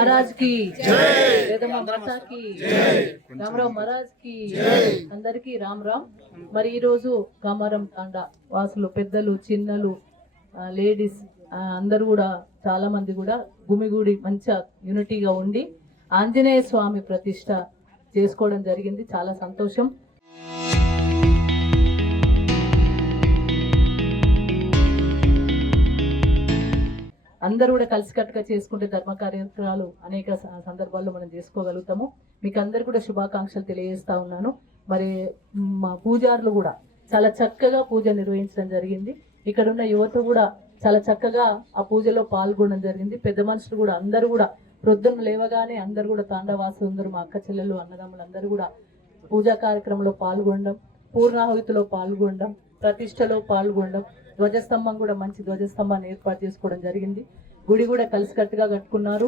महाराज की వేదమ్మ మాతాకి రామరావు మహారాజ్ కి అందరికీ రామ్ రామ్. మరి ఈ రోజు కామారం తాండా వాసులు పెద్దలు చిన్నలు లేడీస్ అందరూ కూడా చాలా మంది కూడా గుమిగూడి మంచిగా యూనిటీగా ఉండి ఆంజనేయ స్వామి ప్రతిష్ట చేసుకోవడం జరిగింది. చాలా సంతోషం. అందరూ కూడా కలిసికట్టుగా చేసుకుంటే ధర్మ కార్యక్రమాలు అనేక సందర్భాల్లో మనం చేసుకోగలుగుతాము. మీకు అందరు కూడా శుభాకాంక్షలు తెలియజేస్తా ఉన్నాను. మరి మా పూజారులు కూడా చాలా చక్కగా పూజ నిర్వహించడం జరిగింది. ఇక్కడ ఉన్న యువత కూడా చాలా చక్కగా ఆ పూజలో పాల్గొనడం జరిగింది. పెద్ద మనుషులు కూడా అందరూ కూడా ప్రొద్దున లేవగానే అందరూ కూడా తాండవాసులు అందరూ మా అక్క చెల్లెలు అన్నదమ్ములు అందరూ కూడా పూజా కార్యక్రమంలో పాల్గొనడం, పూర్ణాహుతిలో పాల్గొనడం, ప్రతిష్టలో పాల్గొనడం, ధ్వజస్తంభం కూడా మంచి ధ్వజస్తంభాన్ని ఏర్పాటు చేసుకోవడం జరిగింది. గుడి కూడా కలిసికట్టుగా కట్టుకున్నారు.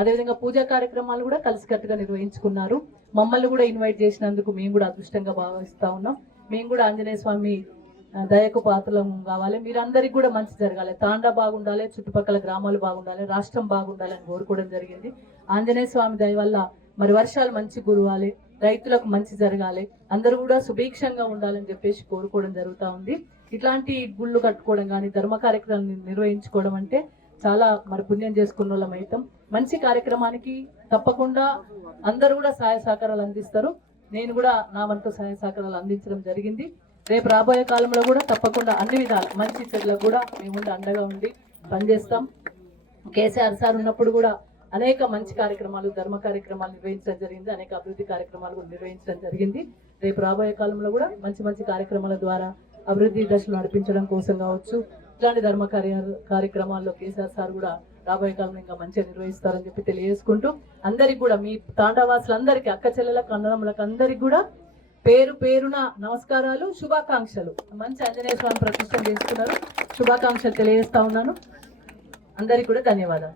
అదేవిధంగా పూజా కార్యక్రమాలు కూడా కలిసికట్టుగా నిర్వహించుకున్నారు. మమ్మల్ని కూడా ఇన్వైట్ చేసినందుకు మేము కూడా అదృష్టంగా భావిస్తా ఉన్నాం. మేము కూడా ఆంజనేయ స్వామి దయకు పాత్రలం కావాలి. మీరందరికీ కూడా మంచి జరగాలి, తాండా బాగుండాలి, చుట్టుపక్కల గ్రామాలు బాగుండాలి, రాష్ట్రం బాగుండాలని కోరుకోవడం జరిగింది. ఆంజనేయ స్వామి దయ వల్ల మరి వర్షాలు మంచి కురవాలి, రైతులకు మంచి జరగాలి, అందరూ కూడా సుభిక్షంగా ఉండాలని చెప్పేసి కోరుకోవడం జరుగుతూ ఉంది. ఇట్లాంటి గుళ్ళు కట్టుకోవడం కానీ ధర్మ కార్యక్రమాలు నిర్వహించుకోవడం అంటే చాలా మరి పుణ్యం చేసుకున్న వాళ్ళం అవుతాం. మంచి కార్యక్రమానికి తప్పకుండా అందరూ కూడా సహాయ సహకారాలు అందిస్తారు. నేను కూడా నా వంతు సహాయ సహకారాలు అందించడం జరిగింది. రేపు రాబోయే కాలంలో కూడా తప్పకుండా అన్ని విధాలు మంచి చెట్లకు కూడా మేము అండగా ఉండి పనిచేస్తాం. కేసీఆర్ సార్ ఉన్నప్పుడు కూడా అనేక మంచి కార్యక్రమాలు ధర్మ కార్యక్రమాలు నిర్వహించడం జరిగింది. అనేక అభివృద్ధి కార్యక్రమాలు కూడా నిర్వహించడం జరిగింది. రేపు రాబోయే కాలంలో కూడా మంచి మంచి కార్యక్రమాల ద్వారా అభివృద్ధి దశలు నడిపించడం కోసం కావచ్చు, ఇట్లాంటి ధర్మ కార్యక్రమాల్లో కేసీఆర్ సార్ కూడా రాబోయే కాలంలో ఇంకా మంచిగా నిర్వహిస్తారని చెప్పి తెలియజేసుకుంటూ అందరికి కూడా మీ తాండావాసులందరికీ అక్క చెల్లెలకు అన్నదమ్ములకు అందరికి కూడా పేరు పేరున నమస్కారాలు, శుభాకాంక్షలు. మంచి ఆంజనేయ స్వామి ప్రతిష్ట చేసుకున్నారు, శుభాకాంక్షలు తెలియజేస్తా ఉన్నాను. అందరికి కూడా ధన్యవాదాలు.